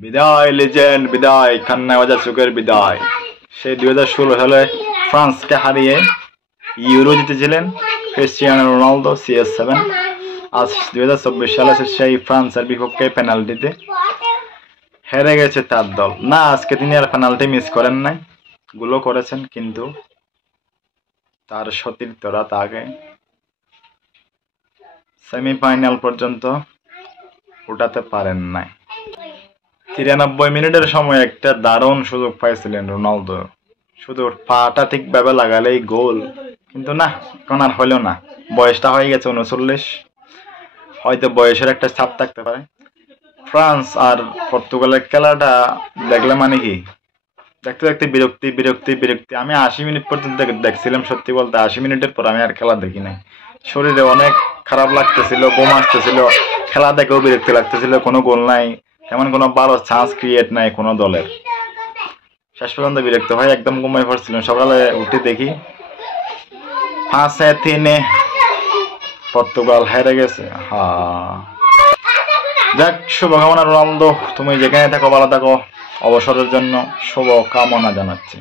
বিদায় লিজেন্ড, বিদায় কান্না বাজা চোখের বিদায়। সেই 2016 সালে ফ্রান্সকে হারিয়ে ইউরো জিতেছিলেন ক্রিস্টিয়ানো রোনালদো CS7। আজ 2024 সালে সেই ফ্রান্সের বিপক্ষে পেনাল্টিতে হেরে গেছে তার দল। না, আজকে তিনি আর পেনাল্টি মিস করেন নাই, গুলো করেছেন, কিন্তু তার সতীর্থরা তাকে সেমিফাইনাল পর্যন্ত উঠাতে পারেন নাই। 93 মিনিটের সময় একটা দারুণ সুযোগ পাইছিলেন রোনালদো, শুধু পাটা ঠিকভাবে লাগালেই গোল, কিন্তু না, এখন আর হলো না। বয়সটা হয়ে গেছে 39, হয়তো বয়সের একটা ছাপ থাকতে পারে। ফ্রান্স আর পর্তুগালের খেলাটা দেখলে মানে কি, দেখতে দেখতে বিরক্তি বিরক্তি বিরক্তি। আমি 80 মিনিট পর্যন্ত দেখছিলাম, সত্যি বলতে 80 মিনিটের পর আমি আর খেলা দেখি নাই। শরীরে অনেক খারাপ লাগতেছিল, ঘুম আসতেছিল, খেলা দেখেও বিরক্তি লাগতেছিল, কোনো গোল নাই, এমন কোনো ভালো চান্স ক্রিয়েট নাই কোনো দলের। শেষ পর্যন্ত বিরক্ত হয়ে একদম ঘুমাই পড়ছিলাম। সকালে উঠে দেখি 5-3 পর্তুগাল হেরে গেছে। যাক, শুভকামনা রোনালদো, তুমি যেখানে থাকো ভালো থাকো। অবসরের জন্য শুভ কামনা জানাচ্ছি।